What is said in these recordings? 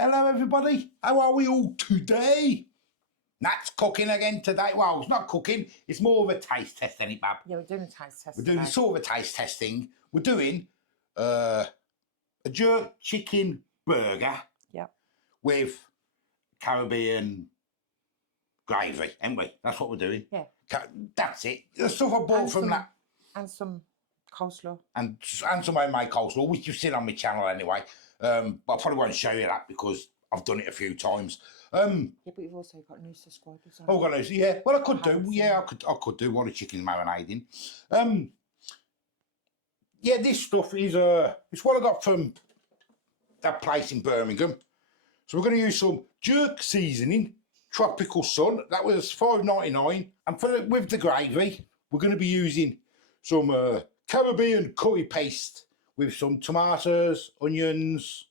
Hello everybody, how are we all today? Nat's cooking again today. Well, it's not cooking, it's more of a taste test, isn't it, Bab? Yeah, we're doing a taste test. We're doing sort of a taste testing. We're doing a jerk chicken burger with Caribbean gravy, ain't we? That's what we're doing. Yeah. That's it. The stuff I bought from that. And some coleslaw. And some homemade coleslaw, which you've seen on my channel anyway. But I probably won't show you that because I've done it a few times. Yeah, but you've also got new subscribers. Oh, got new, yeah. Well, I could do. Yeah, I could do what a chicken marinading. Yeah, this stuff is it's what I got from that place in Birmingham. So we're going to use some jerk seasoning, Tropical Sun. That was $5.99. And with the gravy, we're going to be using some Caribbean curry paste with some tomatoes, onions,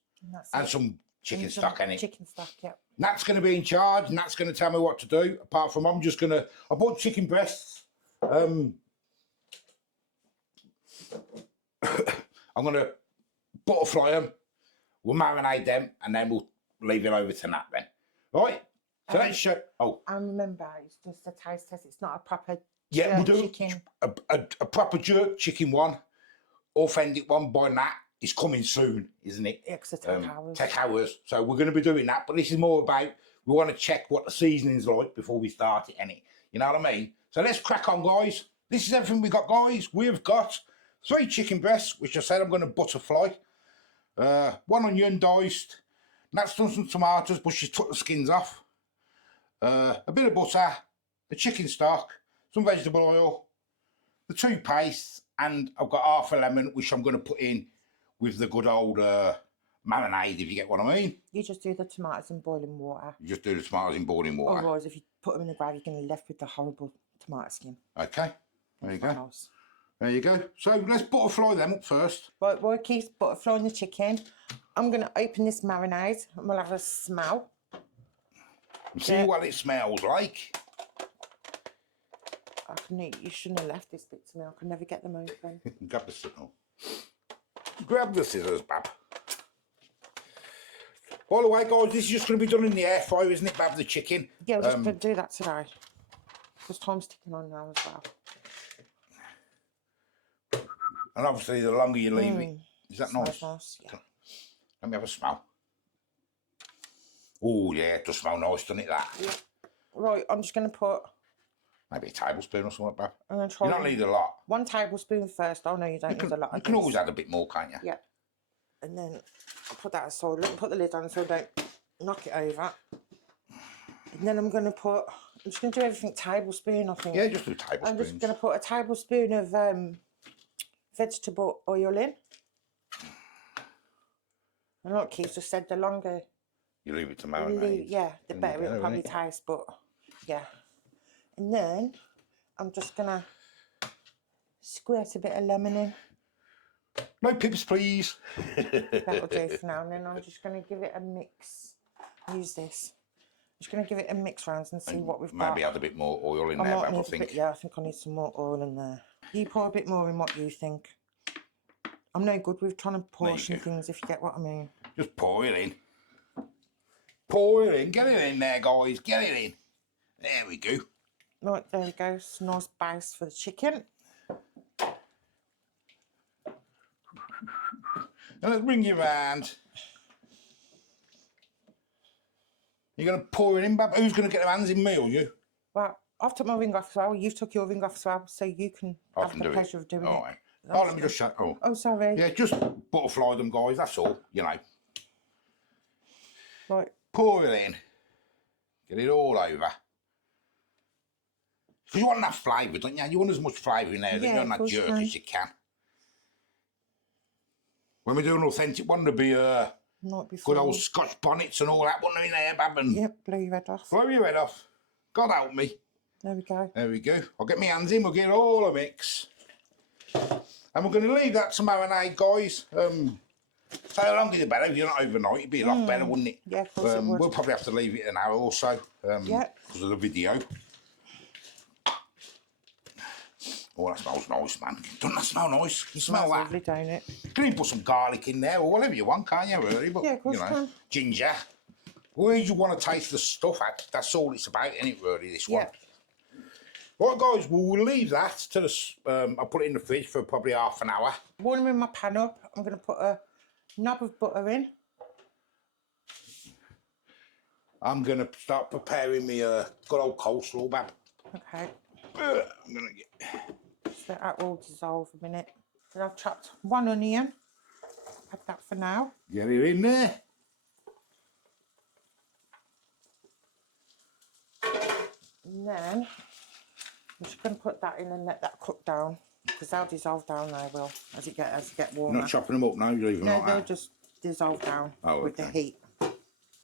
and some chicken stock in it. Chicken stock, yeah. Nat's going to be in charge. Nat's going to tell me what to do. Apart from I'm just going to... I bought chicken breasts. I'm going to butterfly them. We'll marinate them and then we'll leave it over to Nat then. Right? So let's show... Oh. And remember, it's just a taste test. It's not a proper we'll do chicken. A proper jerk chicken one. Authentic one by Nat is coming soon, isn't it? Yeah, because it takes hours. Take hours. So we're going to be doing that. But this is more about, we want to check what the seasoning's like before we start it, innit? You know what I mean? So let's crack on, guys. This is everything we got, guys. We've got 3 chicken breasts, which I said I'm going to butterfly. 1 onion diced. Nat's done some tomatoes, but she's took the skins off. A bit of butter. The chicken stock. Some vegetable oil. The 2 pastes. And I've got half a lemon, which I'm going to put in with the good old marinade, if you get what I mean. You just do the tomatoes in boiling water. You just do the tomatoes in boiling water. Otherwise, if you put them in the gravy, you're going to be left with the horrible tomato skin. Okay, there you go. There you go. So let's butterfly them up first. Right, while it keeps butterflying the chicken, I'm going to open this marinade and we'll have a smell. And see what it smells like. You shouldn't have left this bit to me. I can never get them open. Grab the scissors. Grab the scissors, Bab. By the way, guys, this is just going to be done in the air fryer, isn't it, Bab, the chicken? Yeah, we're just going to do that today. Because time's ticking on now as well. And obviously, the longer you leave it, is that nice? Nice, yeah. Let me have a smell. Oh, yeah, it does smell nice, doesn't it, that? Yeah. Right, I'm just going to put... Maybe a tablespoon or something, Bab. I'm going to try... You don't need a lot. 1 tablespoon first. Oh, no, you don't need a lot. You can always add a bit more, can't you? Yeah. And then I'll put that aside. Put the lid on so I don't knock it over. And then I'm going to put... I'm just going to do everything tablespoon, I think. Yeah, just do tablespoons. I'm just going to put a tablespoon of vegetable oil in. And like Keith just said, the longer... You leave it to marinate. Yeah, the better it'll probably taste, but yeah. And then I'm just going to squirt a bit of lemon in. No pips, please. That'll do for now. And then I'm just going to give it a mix. Use this. I'm just going to give it a mix round and see what we've got. Maybe add a bit more oil in there, I think. Yeah, I think I need some more oil in there. You pour a bit more in what you think. I'm no good with trying to portion things, if you get what I mean. Just pour it in. Pour it in. Get it in there, guys. Get it in. There we go. Right, there we go. It's a nice base for the chicken. And let's bring you round. You're going to pour it in, Bab? Who's going to get their hands in me or you? Well, I've took my ring off as well. You've took your ring off as well, so you can have the pleasure of doing it. Right. Oh, let me just shut. Oh, sorry. Yeah, just butterfly them, guys. That's all, you know. Right. Pour it in. Get it all over. Because you want that flavour, don't you? You want as much flavour in there, on that jerk as you can. When we do an authentic one, there'll be good old Scotch bonnets and all that, wouldn't there, in there, Bab? Yep, blow your head off. Blow your head off. God help me. There we go. There we go. I'll get my hands in, we'll get all a mix. And we're going to leave that to marinade, guys. So the longer the better. If you're not overnight, it'd be a lot better, wouldn't it? Yeah, of course it would. We'll probably have to leave it an hour or so because of the video. Oh, that smells nice, man. Doesn't that smell nice? Can you smell that? Lovely, don't it? You can even put some garlic in there or whatever you want, can't you, really? But, yeah, of course you know, ginger. We just want to taste the stuff. That's all it's about, isn't it, really, this one? Yeah. Right, guys, we'll leave that to the... I'll put it in the fridge for probably half an hour. Warming my pan up, I'm going to put a knob of butter in. I'm going to start preparing me good old coleslaw, Bab. Okay. I'm going to get... So that will dissolve a minute. Then I've chopped 1 onion. Add that for now. Get it in there. And then I'm just going to put that in and let that cook down, because they'll dissolve down. They will as it get warmer. You're not chopping them up now, you're leaving them No, like they'll that. just dissolve down with the okay. heat.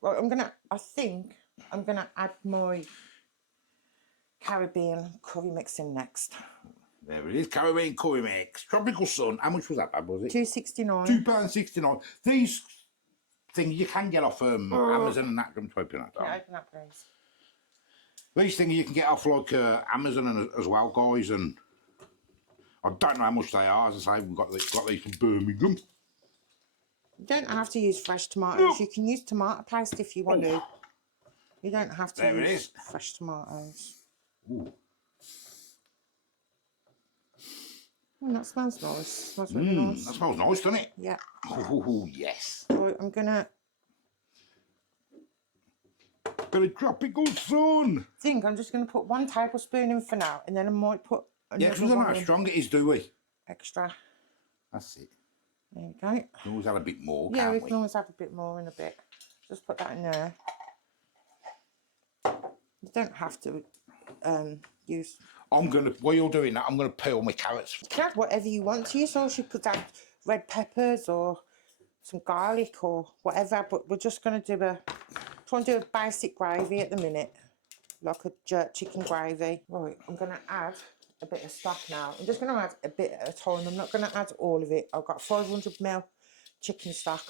Well, I think I'm gonna add my Caribbean curry mix in next. There it is, Caribbean curry mix. Tropical Sun. How much was that, Bab, was it? £2.69. £2.69. These things you can get off Amazon and that. I'm typing that down. Yeah, open that, please. These things you can get off like Amazon as well, guys, and I don't know how much they are. As I say, we've got these from Birmingham. You don't have to use fresh tomatoes. You can use tomato paste if you want to. You don't have to There it use is. fresh tomatoes. Ooh. That smells nice. Smells really nice. That smells nice, doesn't it? Yeah. Oh, yes. So I'm gonna Bit of Tropical Sun. I'm just gonna put 1 tablespoon in for now, and then I might put Yeah, because we don't know how in strong it is, do we? extra. That's it. There you go. We can always add a bit more, Yeah, we can't can always have a bit more in a bit. Just put that in there. You don't have to use... While you're doing that, I'm going to peel my carrots. You can add whatever you want to use, or you could add red peppers or some garlic or whatever, but we're just going to try and do a basic gravy at the minute, like a jerk chicken gravy. Right, I'm going to add a bit of stock now. I'm just going to add a bit at a time. I'm not going to add all of it. I've got 500ml chicken stock.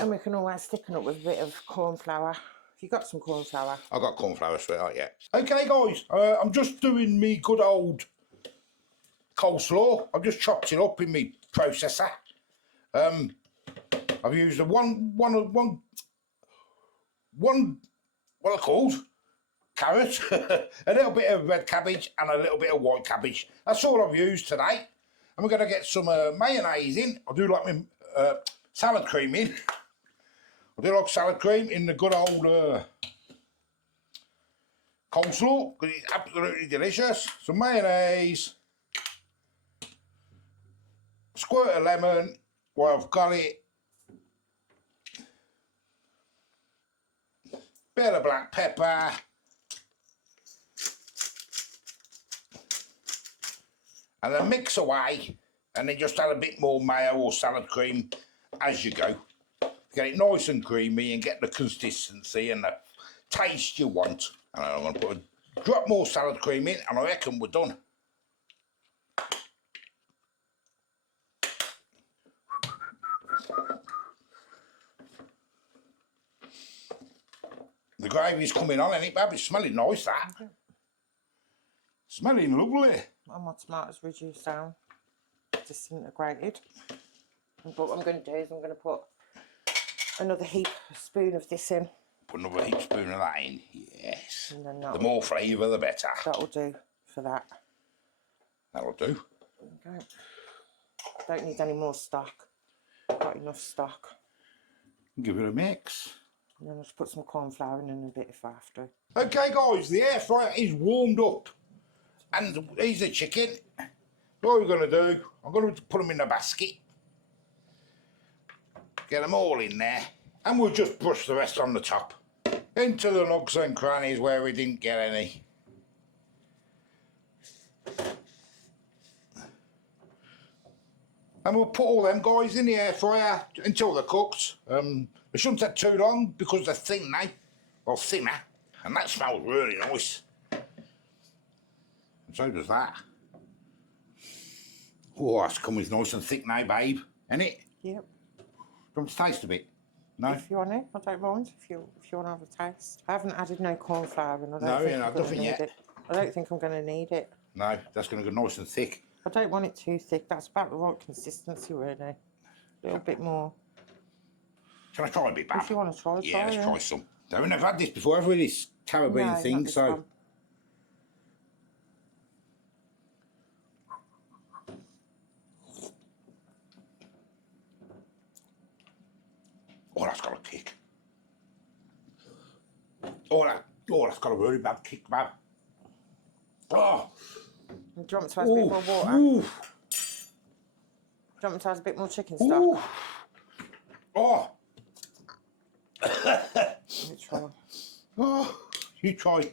And we can always thicken up with a bit of corn flour. If you've got some corn flour. I've got corn flour straight out, yeah. Okay, guys, I'm just doing me good old coleslaw. I've just chopped it up in my processor. I've used one what are they called? Carrot, a little bit of red cabbage and a little bit of white cabbage. That's all I've used today. And we're going to get some mayonnaise in. I'll do like my salad cream in. I do like salad cream in the good old coleslaw, because it's absolutely delicious. Some mayonnaise, squirt of lemon, while I've got it, bit of black pepper, and then mix away, and then just add a bit more mayo or salad cream as you go. Get it nice and creamy and get the consistency and the taste you want. And I'm going to put a drop more salad cream in, and I reckon we're done. The gravy's coming on, ain't it, Bab? It's smelling nice, that. Okay. Smelling lovely. And my tomatoes reduced down, disintegrated. And what I'm going to do is I'm going to put another spoon of this in. Put another spoon of that in, yes. And then the more flavour, the better. That'll do for that. That'll do. Okay. Don't need any more stock. Got enough stock. Give it a mix. And then I'll just put some corn flour in and a bit if I have to. Okay, guys, the air fryer is warmed up. And here's the chicken. What we're going to do, I'm going to put them in a basket. Get them all in there. And we'll just brush the rest on the top. Into the nooks and crannies where we didn't get any. And we'll put all them guys in the air fryer until they're cooked. They shouldn't take too long because they're thin now. Well, thinner. And that smells really nice. And so does that. Oh, that's coming nice and thick now, babe. Ain't it? Yep. Do you want to taste a bit? No? If you want it, I don't mind. If you want to have a taste. I haven't added no corn flour and I don't think I'm going to need it. I don't think I'm going to need it. No, that's going to go nice and thick. I don't want it too thick. That's about the right consistency, really. A little bit more. Shall I try a bit, Bab? If you want to try, Yeah, let's yeah. try some. I mean, I've had this before, have we? This Caribbean No, thing, not this so. one. Oh, that's got a kick. That's got a really bad kick, Bab. Oh, Do you want me to add a bit more water? ooh, Do you want me to add a bit more chicken ooh. stock? Oh, Let me try. oh, you try.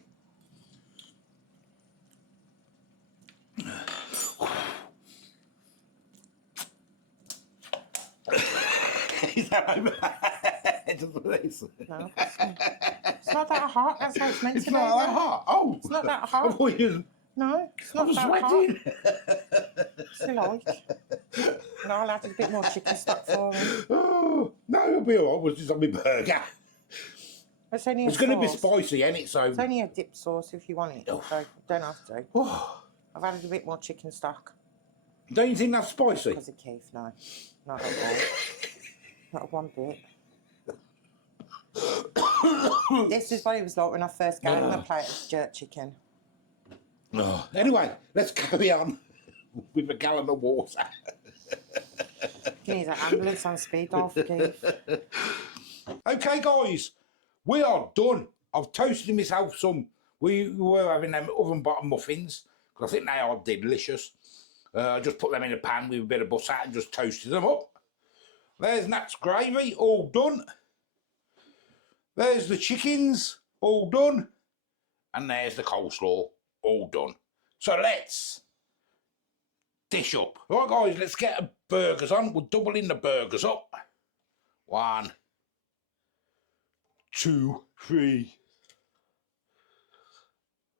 Is that over? No. It's not that hot. That's how it's meant It's to be. not that hot. Oh, It's not that I hot. thought you was, No, it's I not was that sweating. hot. Still like. No, I'll add a bit more chicken stock for him. Oh, no, it'll be all right. It's just on my burger. It's only a It's going to be sauce. spicy, ain't it? So. It's only a dip sauce if you want it. Oh. So you don't have to. Oh, I've added a bit more chicken stock. don't you think that's spicy? Because of Keith, no. Not at all. Not one bit. This is what it was like when I first gave him a plate of jerk chicken. Oh. Anyway, let's carry on with a gallon of water. You need an ambulance on speed dial for Keith. Okay, guys, we are done. I've toasted myself some. We were having them oven bottom muffins because I think they are delicious. I just put them in a pan with a bit of butter and just toasted them up. There's Nat's gravy, all done. There's the chickens, all done. And there's the coleslaw, all done. So let's dish up. Right, guys, let's get the burgers on. We're doubling the burgers up. 1, 2, 3,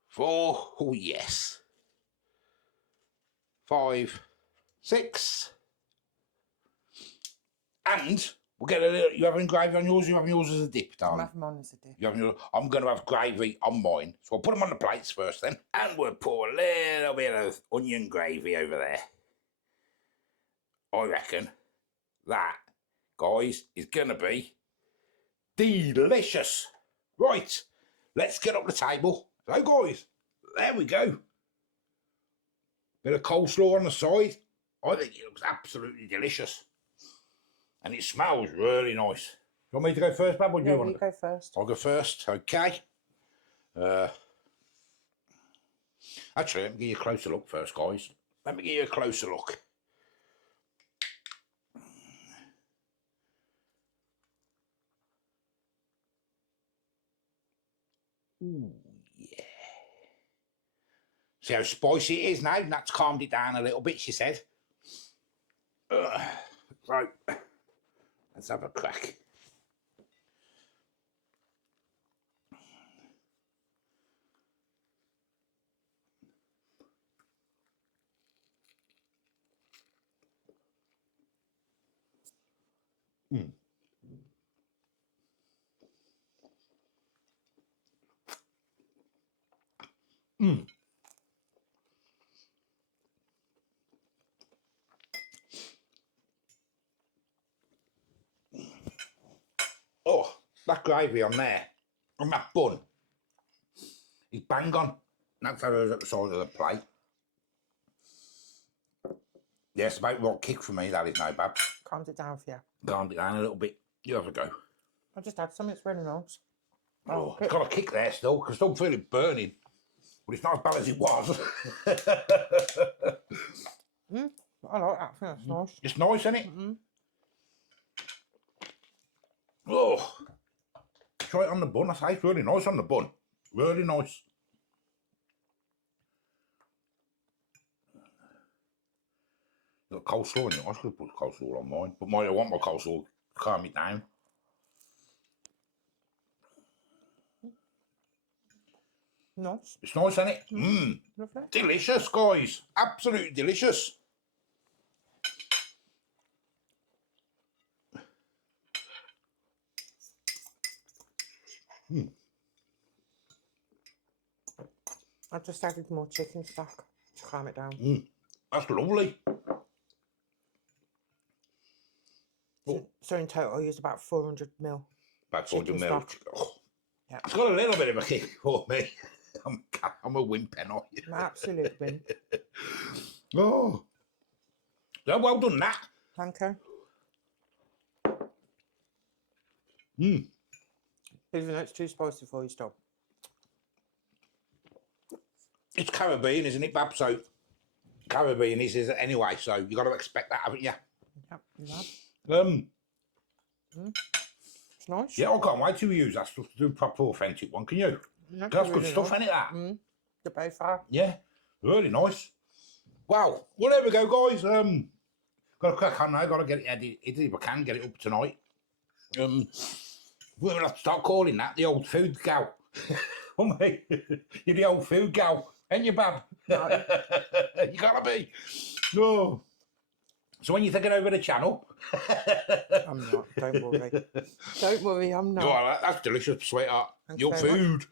4. Oh, yes. 5, 6. And we'll get a little. You having gravy on yours? You having yours as a dip, I'm darling? having mine as a dip. You having yours? I'm going to have gravy on mine. So I'll put them on the plates first then. And we'll pour a little bit of onion gravy over there. I reckon that, guys, is going to be delicious. Right, let's get up the table. So, guys, there we go. Bit of coleslaw on the side. I think it looks absolutely delicious. And it smells really nice. You want me to go first, Bab? Or do Yeah, you want you go first. I'll go first, okay. Actually, let me give you a closer look first, guys. Let me give you a closer look. Ooh, yeah. See how spicy it is now? That's calmed it down a little bit, she said. Right, let's have a crack. Mm. Mm. Oh, that gravy on there, on that bun, is bang on. That's how it was at the side of the plate. Yes, about what kick for me, that is now, Bab. Calmed it down for you. Calmed it down a little bit. You have a go. I just had some, it's really nice. Oh, it's got a kick there still, because I don't feel it burning. But it's not as bad as it was. I like that, I think that's nice. It's nice, isn't it? Oh, try it on the bun. I say it's really nice on the bun. Really nice. Got coleslaw in it. I should have put coleslaw on mine, but I want my coleslaw to calm it down. Nice. It's nice, isn't it? Lovely. Delicious, guys. Absolutely delicious. I've just added more chicken stock to calm it down. That's lovely. Do So in total, I used about 400 mil. About 400 Chicken mil. stock. Oh, Yeah. it's got a little bit of a kick for me. I'm a wimp, and An absolute win. Oh, yeah, well done, that. Thank you. Mm. Even though it's too spicy for you, stop. It's Caribbean, isn't it, Bab? So Caribbean is it anyway. So you got to expect that, haven't you? Yep, you have. It's nice. Yeah, I can't wait to use that stuff to do a proper authentic one. Can you? That's good stuff, isn't it? That. The both are. Yeah, really nice. Wow. Well, there we go, guys. Got to crack on now. Got to get it edited if I can get it up tonight. We're gonna have to start calling that the old food gal. Oh mate, you're the old food gal, ain't you, Bab? No. You gotta be. No. So when you're taking over the channel, I'm not. Don't worry. Don't worry. I'm not. Oh, that's delicious, sweetheart. Thanks Your very food, much.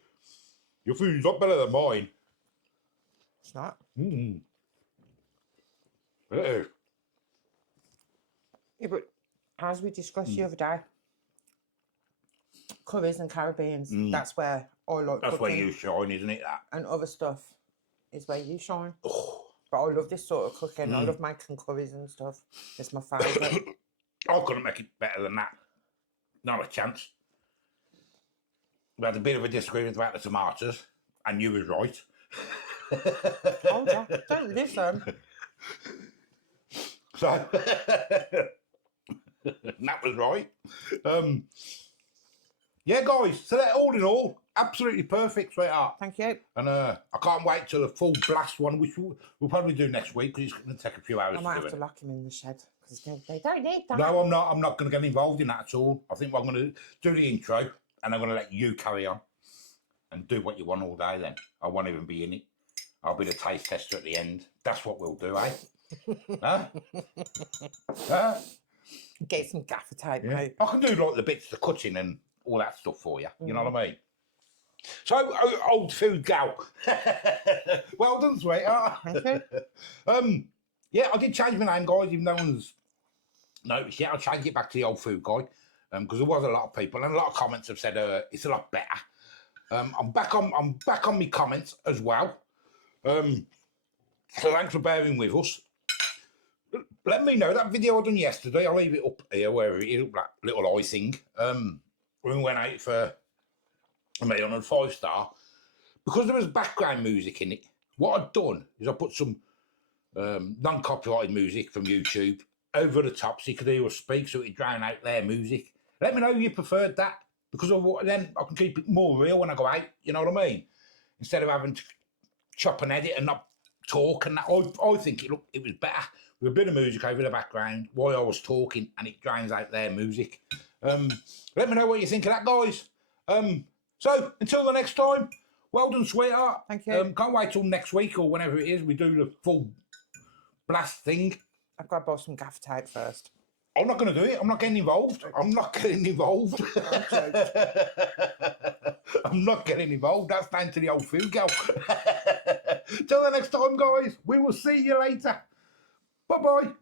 your food's a lot better than mine. It's not. Mm. It is. Yeah, but as we discussed the other day, curries and Caribbeans. That's where I like. That's where cooking. you shine, isn't it? That. And other stuff is where you shine. Oh. But I love this sort of cooking. I love making curries and stuff. It's my favourite. I couldn't make it better than that. Not a chance. We had a bit of a disagreement about the tomatoes, and you was right. Hold on. Don't listen. So that was right. Yeah, guys. So that all in all, absolutely perfect, sweetheart. Thank you. And I can't wait till the full blast one, which we'll probably do next week because it's going to take a few hours I might to do have to it. lock him in the shed because they don't need that. No, I'm not. I'm not going to get involved in that at all. I think I'm going to do the intro, and I'm going to let you carry on and do what you want all day. Then I won't even be in it. I'll be the taste tester at the end. That's what we'll do, eh? Huh? Huh? Get some gaffer tape, Yeah. mate. I can do like the bits, the cutting and all that stuff for you. You know what I mean? So, old food gal. Well done, sweetheart. Thank you. Yeah, I did change my name, guys, even no one's noticed yet. I'll change it back to the old food guy because there was a lot of people and a lot of comments have said it's a lot better. I'm back on my comments as well. So thanks for bearing with us. Let me know that video I done yesterday. I'll leave it up here where it is, that little icing. When we went out for me on a 5-star, because there was background music in it. What I'd done is I put some non-copyrighted music from YouTube over the top so you could hear us speak, so it'd drown out their music. Let me know if you preferred that, because then I can keep it more real when I go out. You know what I mean? Instead of having to chop and edit and not talk and that. I think it was better with a bit of music over the background while I was talking, and it drowns out their music. Let me know what you think of that, guys. So until the next time, well done, sweetheart. Thank you. Can't wait till next week or whenever it is we do the full blast thing. I've got to buy some gaffer tape first. I'm not going to do it. I'm not getting involved. I'm not getting involved. I'm not getting involved. That's down to the old food girl. Till the next time, guys. We will see you later. Bye-bye.